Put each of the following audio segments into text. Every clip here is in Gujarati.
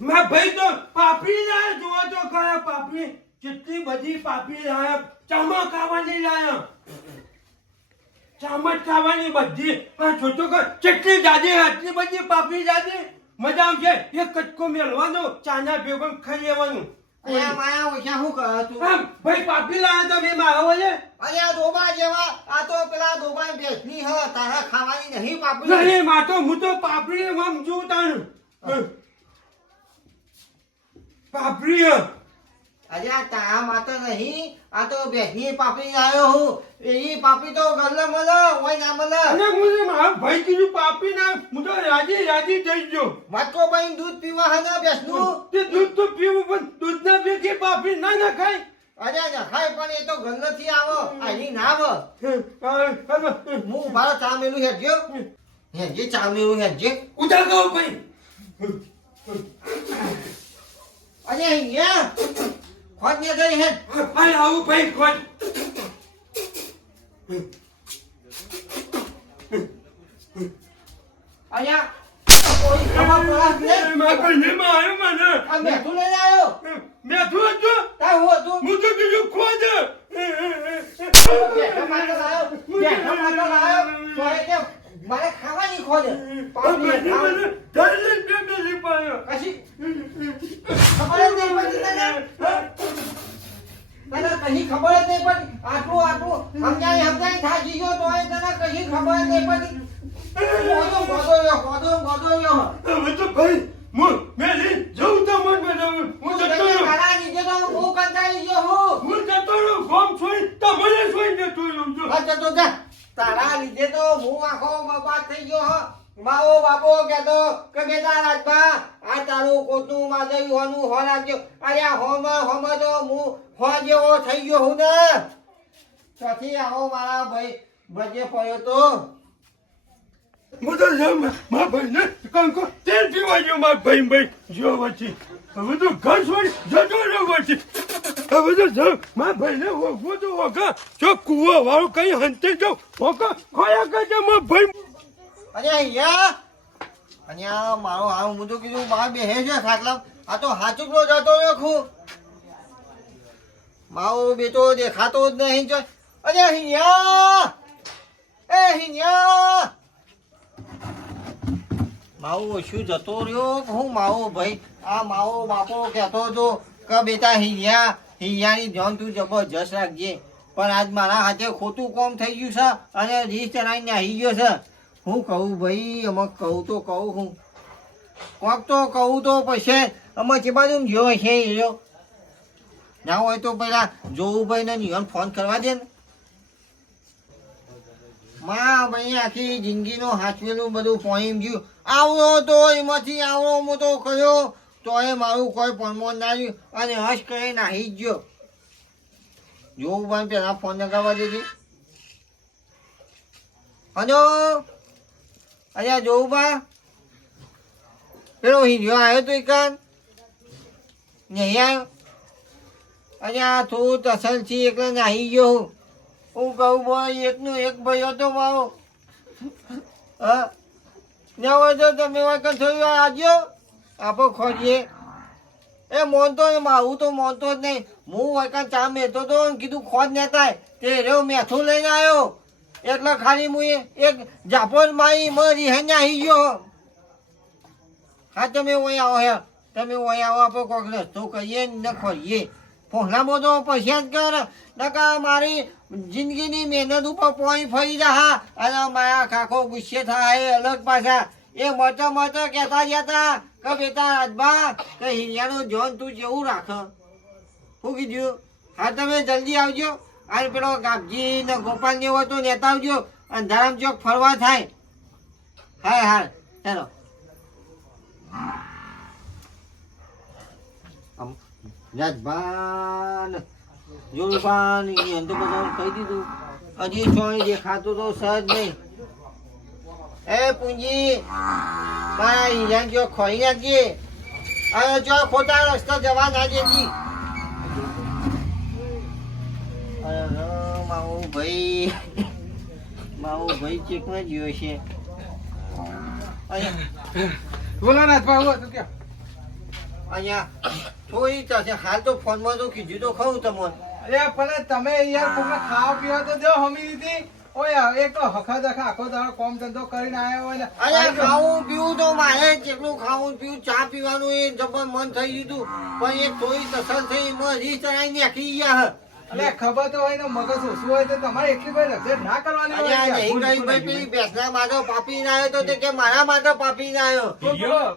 મારા ભાઈ તો પાપડી લાય જોવા તો કયા પાપડી. કેટલી બધી પાપડી લાયા. ચામા ખાવાની લાયા. ચામચ ખાવાની બધી. પણ છોટો કર કેટલી જાડી આટલી બધી પાપડી જાડી મજા આવશે. એક કટકો મેળવાનો ચાના ભેગો ખાઈ લેવાનું. માયા ઓછા શું કરે તું? આમ ભાઈ પાપડી લાયા તો મેં મારા વજે અરે આ ડોબા જેવા આ તો પેલા ડોબા બેસની હ તારા ખાવાની નહીં પાપડી. નહીં માં તો હું તો પાપડી આમ છું તાણ. પાપડી હે. અરે આ તારા માતો નહીં આ તો ભેંસની પાપડી આવ્યો હું. એ પાપડી તો ગલ્લે મળે હોય ના મળે. અને હું મારા ભાઈ કીધું પાપડી ના હું તો રાજી રાજી થઈ ગયો. વાટકો ભાઈ દૂધ પીવા હના બેસનું? તે દૂધ તો પીવું પણ દૂધના કે પાપડી ના નખાય. અરે નખાય પણ એ તો ગલ્લેથી આવો. આની ના આવો. હું ઊભા ચા મેલું હેડજો. હેડજે ચા મેલું હેડજે ગયો ભાઈ. અરે અહીંયા ખોટ ને ગઈ હે. ભાઈ આવું ભાઈ ખોટ. અહીંયા કોઈ ખબર પડે જ નહીં. મારા ભાઈને માર્યો મને. આ મેઠું લઈને આવ્યો? મેઠું હતું? તાર હું હતું? હું તો કીધું બેઠો બેઠો એ મારે ખાવાની ખોજ ખાવાની. કશી? ખબર જ નહીં પડતી તને? તને કશી ખબર જ નહીં પડી આટલું આટલું સમજાય સમજાય થાકી ગયો તો તને કશી ખબર જ નહીં પડી ગોદો ગોદો યો ગોદો ગોદો યો હવે તો ભાઈ હું મેલી જઉં તો મન બનાવું હું જતો તને રહું. તારા લીધે તો હું કંટાળી ગયો હું હું જતો રહું ગોમ છોડી મને છોડી જતો રહું છું હા જતો જા. તારા લીધે તો હું આખો બરબાદ થઈ ગયો હો. માવો બાપો કહેતો કે બેટા રાજભા, આ તારું કોટનું માધવી હોનું હો રાખજો. અરે આ હોમ હોમ તો હું હો જેવો થઈ ગયો હું ને. ચોથી આવો મારા ભાઈ ભજે પડ્યો તો. હું તો મા મારા ભાઈને કંકો તેલ પીવા જો મારા ભાઈ ભાઈ. જો વચ્ચે. હવે તો ઘર છોડી જતો રહ્યો વચ્ચે. હવે તો જાઉં મારા ભાઈને હોગવો તો હોગા જો કુવો વાળો કઈ હંતે જો હોગા ખોયા કરજે મારા ભાઈ. અરે અહીંયા? અહીંયા મારો હા હું તો કીધું બહાર બેહે છે ખાટલા. આ તો હાચુકલો જતો રહ્યો ખું માવો બેટો દેખાતો જ નહીં જો. અરે અહીંયા? એ અહીંયા? માવો શું જતો રહ્યો? હું માવો ભાઈ. આ માવો બાપો કહેતો હતો કે બેટા હિયા હિયાની જોન તું જબરજસ્ત રાખજે. પણ આજ મારા હાથે ખોટું કોમ થઈ ગયું છે અને રીસ ચલાવી નાહી ગયો છે. હું કહું ભાઈ, અમે કહું તો કહું હું. કોક તો કહું તો પછી અમે જે બાજુ જો છે એ રહ્યો. ના હોય તો પેલા જોવું ભાઈ ને નિયમ ફોન કરવા દે ને. માં ભાઈ, આખી જિંદગીનું હાચવેલું બધું પોઈમ ગયું. આવડો તો એમાંથી આવડો મોટો કર્યો. તો એ મારું કોઈ પણમો ના રહ્યું અને હશ કરી નાહી જ ગયો. જોવું પણ પેલા ફોન લગાવવા દેજે. હલો? અહીંયા જોવું બા પેલો હિન્દીઓ આવ્યો તો એકાન નહીં આવ્યો આ થોડું તસલ છે, એકલો નાહી ગયો હું. હું કહું ભાઈ એકનો એક ભાઈ હતો મારો. હા? ના હોય તો તમે વાંકણ થોડી વાર આવજો આપો ખોજીએ એ મોનતો મારું તો મોનતો જ નહીં. હું વાંકણ ચા મેતો તો કીધું ખોજ નેતા તે રહ્યો, મેથું લઈને આવ્યો એટલે ખાલી હું એક જાપોન મારી મરી આવી ગયો. હા, તમે ઓય આવો હે. તમે ઓય આવો આપો કોક રસ્તો કહીએ ને ખોરીએ પોહલા તો પૈસા જ કર. નકા મારી જિંદગીની મહેનત ઉપર પોઈ ફરી રહ્યા અને મારા કાકો ગુસ્સે થાય અલગ પાછા. એ મતો મતો કહેતા જતા કે બેટા રાજભા કે હિરિયાનો જોન તું જેવું રાખ? શું કીધું, હા, તમે જલ્દી આવજો. અને પેલો ગાબજી ને ગોપાલ ને હોય તો નેતા આવજો. અંધારામ ચોક ફરવા થાય. હા હા ચાલો. રાજભાન જોરબાન એ અંધો બધા કહી દીધું. હજી છોય દેખાતું તો સહજ નહીં. એ પૂંજી. મારા હીરાન જો ખોઈ નાખજે. અને જો ખોટા રસ્તો જવા ના ર, માવો ભાઈ. માવો ભાઈ ચેકમાં ગયો છે. બોલો નાથ બાબુ તું ક્યાં? અહીંયા. થોડી થશે હાલ તો ફોનમાં તો કીધું તો ખરું તમને. અરે પણ તમે યાર તમે ખાવા પીવા તો દો હમી દીધી ઓય એક તો હખા દખા આખો દાડો કોમ ધંધો કરીને આયા હોય અરે ખાવું પીવું તો મારે જેટલું ખાવું પીવું ચા પીવાનું એ જબર મન થઈ ગયું પણ એ થોડી તસર થઈ એમાં હજી ચડાઈ નાખી ગયા હે. ખબર તો હોય ને મગજ ઓછું હોય તો તમારે એટલી ભાઈ રક્ષા ના કરવાની હોય. પેલી ભેંસના માથે પાપી ના આવ્યો તો તે કે મારા માથે પાપી ના આવ્યો.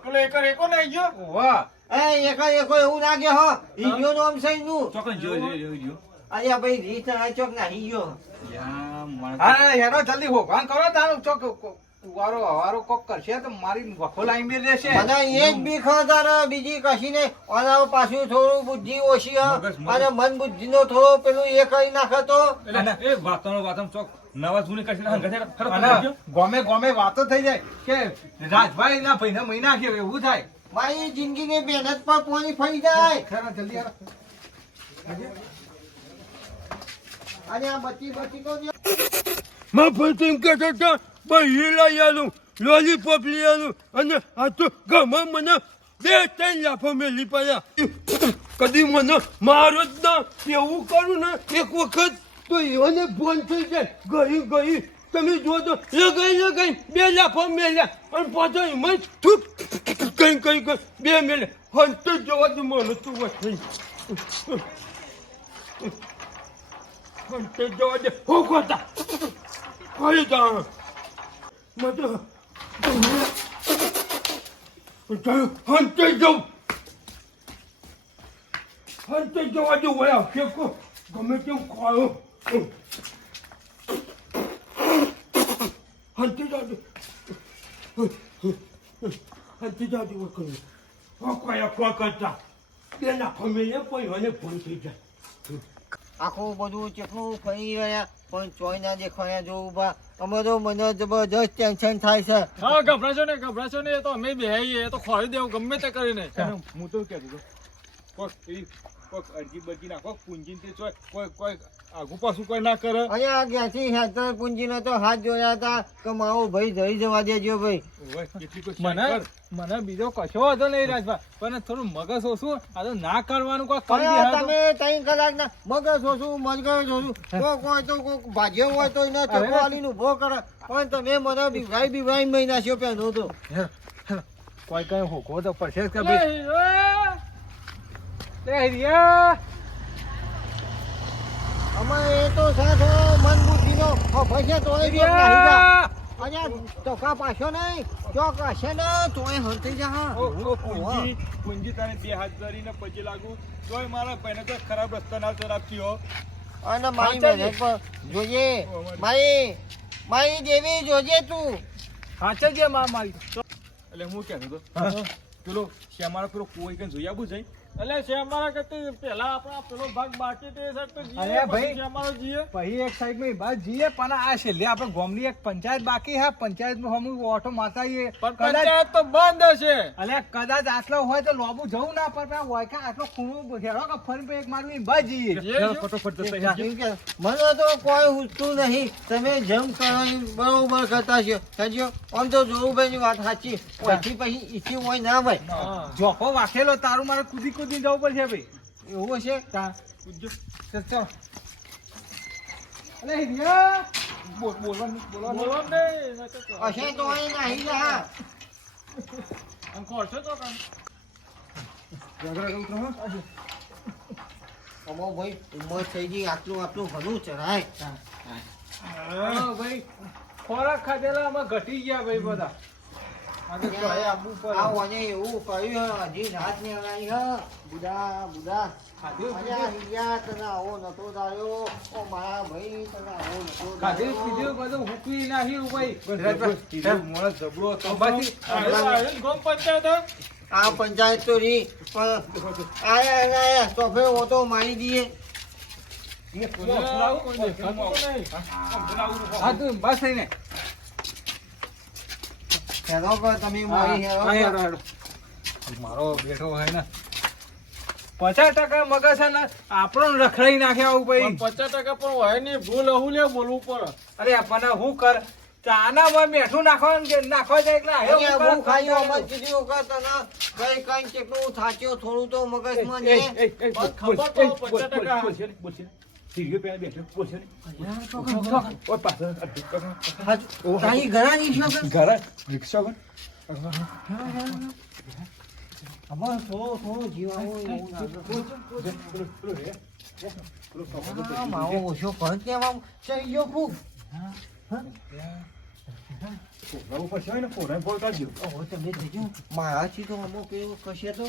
પેલો એકો નહીં ગયો? વાહ. એ એકો એકો એવું ના કે હો. ઈજો નો નું જો જો જો જો અરે ભાઈ રીત ના ચોક નાહી ગયો હા હેરો જલ્દી હો. કામ કરો તારો. ચોક વારો વારો કોક કરશે તો મારી વખો લાઈન બી રહેશે. મને એ જ હતા બીજી કશી ને ઓના પાછું થોડું બુદ્ધિ ઓછી. અને મન બુદ્ધિ નો થોડો પેલું એ કરી નાખે તો. એ વાતનો વાતમ ચોક નવા જૂની કશી ના હંગાથે ગોમે ગમે ગમે વાતો થઈ જાય કે રાજભાઈ ના ભાઈ ના મહિના કે એવું થાય. મારી જિંદગી ની મહેનત પર પોની ફરી જાય. ખરા જલ્દી. અને આ મફત એમ કહેતો બહી લઈ આલું લોલીપોપ લઈ આલું, અને આ તો ગમે મને બે, ત્રણ લાફો મેલી પડ્યા. કદી મને મારો જ ના, એવું કરું ને, એક વખત તો એને ફોન થઈ જાય, ગઈ ગઈ, તમે જો તો, લગાઈ લગાઈ, બે લાફો મેલ્યા, અને પાછો એમાં થૂક, કઈ કઈ કઈ, બે મેલ્યા. હંત જવા દે મને તું વચ્ચે હંત જવા દે હો ખોતા Olha da. Mas. Então, antes de eu. Antes de eu adoar, eu fico. Como é que eu colo? Antes de eu. Antes de eu adoar, eu qual é a tua આખું બધું ચેટલું ફરી રહ્યા પણ ચોય ના દેખાયા જો ઊભા અમારો તો મને જબરજસ્ત ટેન્શન થાય છે. હા ગભરાશો ને ગભરાશો ને એ તો અમે બેહાઈએ એ તો ખોરી દેવું ગમે તે કરીને. હું તો કે હતો. કોક અરજી બરજી નાખો પૂંજી તે ચોય કોઈ કોઈ આગુ પાછું કોઈ ના કરે. અહીંયા ક્યાંથી હેતર પૂંજીને તો હાથ જોયા હતા કે મારો ભાઈ જઈ જવા દેજો ભાઈ. મને મને બીજો કશો વાંધો નહીં રાજભાઈ પણ થોડું મગજ ઓછું આ તો ના કરવાનું કોઈ તમે ત્રણ કલાક ના મગજ ઓછું મગજ ઓછું. કોઈ કોઈ તો કોઈ ભાજ્યો હોય તો એને અરે. ચકવાલીને ઊભો કરે. પણ તમે મને બીવરાઈ બીવરાઈ મહિના છો પહેલો તો. કોઈ કઈ હોકો તો પડશે જ કે ભાઈ. અમે એ તો સાથે મન બુદ્ધિનો ભસે તો ચોખા પાછો નહીં ચોક હશે ને તોય હંતી જા. પૂંજી તને બે હાથ ધરીને પછી લાગુ. તોય મારા ભાઈને તો ખરાબ રસ્તા ના તો રાખતી હો. અને મારી મહેનત પર જોજે મારી મારી દેવી જોજે તું. હાચે જે મા મારી. એટલે હું કહેતો તો પેલો શ્યામાળા પેલો કોઈ કઈ જોઈ આવું જઈ? એટલે છે કરતી પેલા આપણા પેલો ભાગ બાકી તે સાઈડ તો જીએ, ભાઈ. પછી જીએ. પછી એક સાઈડમાં બાદ જઈએ પણ આ છેલ્લે આપણે ગામની એક પંચાયત બાકી હે પંચાયતમાં હમું ઓટો માતાઈએ પણ પંચાયત તો બંધ હશે અલે કદાચ આટલો હોય તો લોબુ જવું ના પડે પણ હોય કે આટલો ખૂણો ઘેરો કે ફરી પછી એક મારું ફટોફટ. કેમ કે મને તો કોઈ ઉઠતું નહીં તમે જમ કરો બરોબર કરતા છો સમજો આમ તો જોવું વાત સાચી પછી પછી ઈચ્છી હોય ના ભાઈ. જોખો વાખેલો તારું મારે કૂદી કૂદી જવું પડશે ભાઈ. એવું છે. તા. ચાલ ચાલ અલે હિરિયા. બોલ બોલવાનું બોલવાનું બોલો ને, હશે તો અહીં નાહી જા આમ ખોરશો તો કાં? અમો ભાઈ ઉંમર થઈ ગઈ આટલું આટલું ઘણું ચડાય હા, ભાઈ. ખોરાક ખાધેલા આમાં ઘટી ગયા ભાઈ બધા. આ ને ને પંચાયત આ પંચાયત તો રી પણ આયા આયા તો મારી દઈએ બસ થઈને હેરો પર તમે મારી હા, પર. હેરો. મારો બેઠો હોય ને પચાસ ટકા મગજ છે ને આપણો રખડાઈ નાખે આવું ભાઈ પચાસ ટકા પણ હોય નહીં ભૂલ હું લે બોલવું પડે અરે આપણને હું કર ચાના ચાનામાં મેઠું નાખવાનું કે નાખવા જાય એટલે બહુ ખાઈ ખાઈ કીધી વખત તને કઈ કઈ કેટલું થાચ્યો થોડું તો મગજમાં ને ખબર બોલ, પચાસ ટકા. ને, સીડીઓ પેલા બેઠો, ને. ઓય, પાછળ, આ ઢીક, તારી ઘરાની છો? કે રિક્ષા પર. અમાર તો આ માવો ઓછો પણ કેવા ચઈ ગયો ને, તમે જોજો મારાથી તો અમુક એવું કશે તો.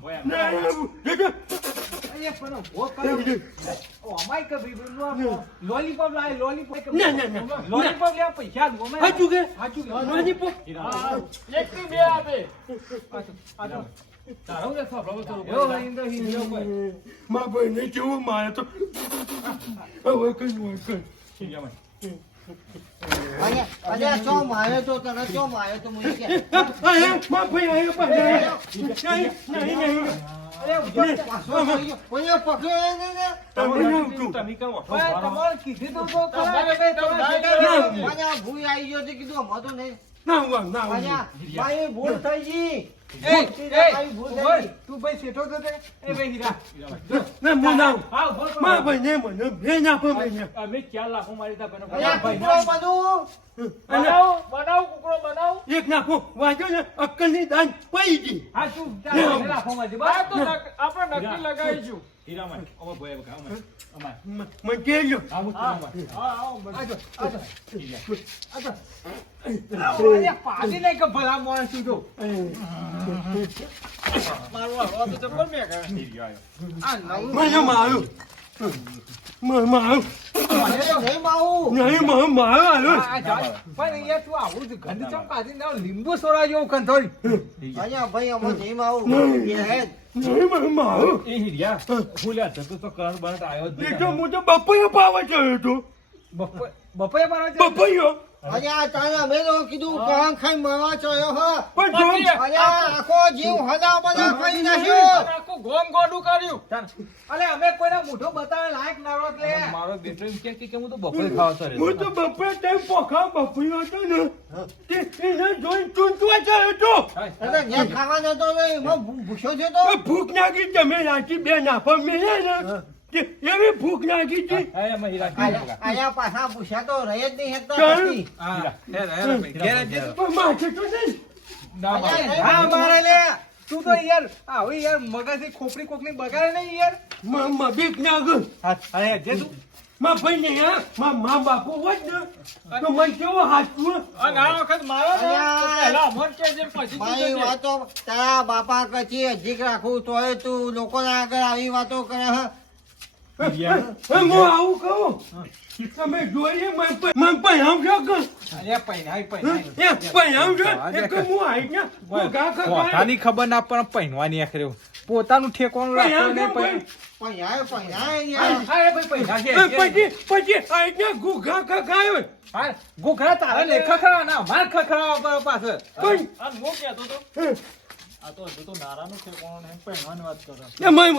ભોય. અરે પણ. ઓ, અમાય કે ભાઈ લોલીપોપ લાય, લોલીપોપ ના, ના, ના. લોલીપોપ લેવા પૈસા દો, અમાય. હાચું કે? હાચું લોલીપોપ? હીરા. બે આપે. હાચું. તારો ને સાંભળો તો એવો હરીન્દ્ર હીરો કોઈ. મારા ભાઈને કેવું મારે તો હવે કઈ હોય કઈ હીર્યા માં. અને અને ચો માર્યો તો તને ચો માર્યો તો મને કે મારા ભાઈ આવ્યો પાછળ. નહીં નહીં નહીં અરે ને ના ભાઈ, કીધું ભાઈ ના. ભૂઈ ના ના ભાઈ ભૂલ થઈ ગઈ અમે ચાર લાખો મારી તા બનાવો, બનાવો, કુકડો બનાવો. એક નાખો વાંચો ને અક્કલની દાન પડી ગઈ હા, શું? ચાલો, રાખો મારી. બસ. આપણે નક્કી લગાવીશું. હીરા માં. અમાર ભોય અમાર. અમાર. મ- મને કહેજો આ મુઠ્ઠી અમાર. હા, આવો, બસ. આજો, આજો. અરે, પાડી નહીં કે ભલા માણસ તું. મારવા જબર મેં. આ નવું મને મારું મારું મારું તો નહીં માવું નહીં મારું મારું આવ્યો આ જાય. પણ યાર તું આવું જ ગંધ ચમ કાઢી ને લીંબુ સોડા જેવું કંઠોળી. અહીંયા ભાઈ અમે નહીં માવું નહીં મારું મારું એ હીરિયા. હું લ્યા જતો તો કરંટ બરંટ આવ્યો જ નહીં. તો હું તો બપોરે પાવા ગયો બપૈયો બપોર- બપોરે મારવા જાય? બપોરે અહીંયા તારે અમે કીધું કાં ખાઈ મરવા ચોયો હો. પણ જો અહીંયા આખો જીવ હદા બધા ખાઈ નાખ્યો. આખું ગોમ ગોડું કર્યું. અલે અમે કોઈને મોઢું બતાવે લાયક ના રોત લે. મારો બેટો એમ કે હું તો બપોરે ખાવા સરે હું તો બપોરે ટાઈમ પોખા બપોરે હતો ને. તે એને ચૂંટવા ખાવા ભૂખ્યો તો? ભૂખ નાખી તમે રાખી બે નાફા મેળ્યા ને. એવી ભૂખ લાગી હતી આયા આયા પાછા ભૂખ્યા તો રહે જ નહીં હેતા ચાલ. પછી. હા, હેર, હેર ભાઈ, ઘેર જ જજો. પણ માથે તો નહીં ના મારે. અહીંયા હા, મારે લે. તું તો યાર આવી યાર મગજથી ખોપડી કોકની બગાડે નહીં યારમાં માં બીક ના ગયો અરે જે તું માં ભાઈ ને યારમાં મા બાપુ હોત ને તો મને કેવો હાચવું અને આ વખત મારો ને તો અલ્યા. પહેલા પછી તું વાતો તારા બાપા કચી અજીક રાખું તોય તું લોકોના આગળ આવી વાતો કરે હા. હું આવું કહું? તમે જોઈએ મને પ- છો કે અરે પૈણાય, પૈણાય. એ છો એક હું આઈ ને હું ગા ખા પોતાની ખબર ના પણ પહેરવાની આખરે. પોતાનું ઠેકોનું રાખો ને પૈણાવ પૈ- પણ યાર પણ યાર યાર હા, એ ભાઈ પૈણા છે. પછી પછી આઈ ને ખાયો તારા લે ખખડાવાના, અમારે ખખડાવા પાછળ. કોઈ હું કહેતો તો આ તો હજુ તો નારાનું ઠેકાણું ને પહેરવાની વાત કરો. એ મને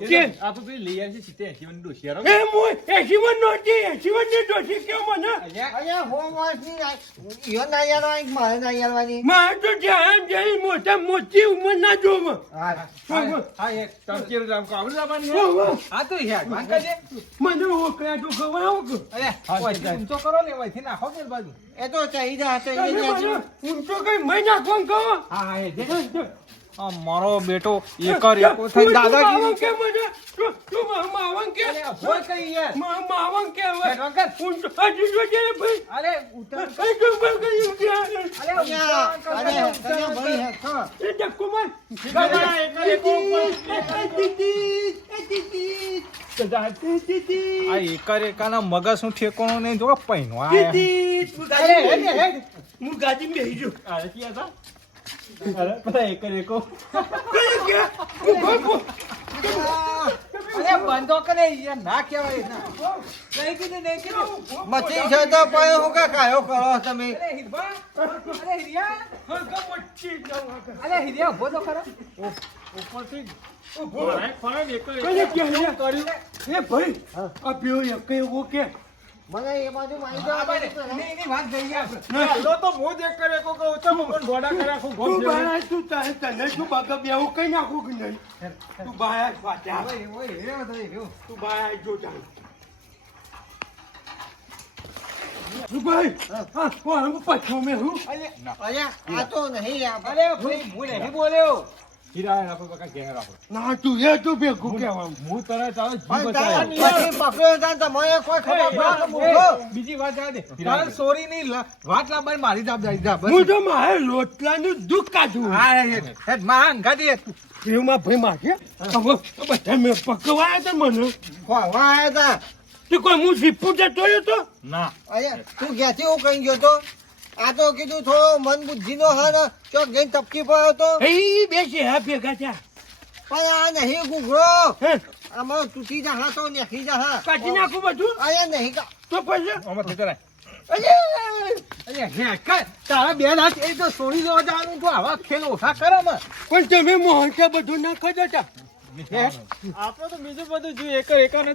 કે આ તો પેલી લઈ આવી છે સિત્તેર એંશી ડોશી હારો. એ હું એસી વન નો છે એસી ની ડોસી કેમ મને? ના- મારે ના યારવાની મારે તો જઈ મોટા મોટી ઉંમર ના જોવા. હા. હા, હા, એક રામ. હા, તો કરજે. મને ઓકળા તો ખબર અરે, ઓયથી કરો ને, ઓયથી નાખો કે બાજુ. એ તો ચાਹੀદા હશે જ હું તો કઈ મહી નાખવાનું કહો? હા, હા, એ આ મારો બેટો એકર એકો થઈ દાદાગીરી કે મને? તું માવન કે? હોય કઈ યાર. માવન કે હોય. હું હજી જો જે ભાઈ? અરે, ઉતર કઈ તો બોલ કઈ ઉતર અરે, અરે તને ભણી હે હેઠો. એ ડક્કો માર દાદા, એકર એકો આ એકાના મગજ શું ઠેકોણું નહીં જો આયા. અરે, હેડ, હેડ. હું ગાડી બેહી જો. અરે ક્યાં હતા? અરે પેલા એકો. અરે, બંધો કરે યાર ના કહેવાય ના. નહીં કીધું નહીં કીધું. મચી છે તો પછી હું કા કાયો કરો તમે? અરે હિરબા અરે હિરિયા. હલકા પચી જાવ અરે હિરિયા ઊભો તો ખરો. ઉપરથી ભાઈ આ તો હું નહીં? ભાઈ? હા. કોણ પછો મેં હું? અહીંયા આ તો નહીં અરે ભાઈ હું? નહીં બોલ્યો. હીરા રાખો કાકા ઘેર રાખો? ના તું એ તું ભેગું કહેવાનું. હું તને તારો જીવ બચાવ્યો. તારા પછી પકડ્યો હતા ને તમારે કોઈ ખબર પડે કે મૂકો. બીજી વાત આ દે. તારે સોરી ની વાત લાવવાની મારી જવાબદારી જા હું તો મારે લોટલાનું દુઃખ કાઢું હા હેડ હેડમાં અંગાડી હેડ. એમાં ભાઈ માગે? હવે બધા મેં પકવાયા હતા મને. ખોવા તા. તે કોઈ હું સીપું જતો તો? ના. અહીંયા તું ક્યાંથી હું કઈ ગયો તો? આ તો કીધું થોડો મન બુદ્ધિ નો હા ને ચોક જઈને ટપકી પડ્યો તો એ બેસી હા ભેગા થયા પણ આ નહીં ગુગળો. અમારો તૂટી જા હા તો નેખી જા હા. કાઢી નાખું બધું? અહીંયા નહીં કા- તો પછી આમાં થતો રહે. અરે હેડ કર. તારા બે હાથ એ તો સોની જોવા જવાનું તો આવા ખેલ ઓછા કરો માં પણ તમે મોહન કે બધું ના ખાધો આપડે. તો બીજું બધું જોયું એક એકાને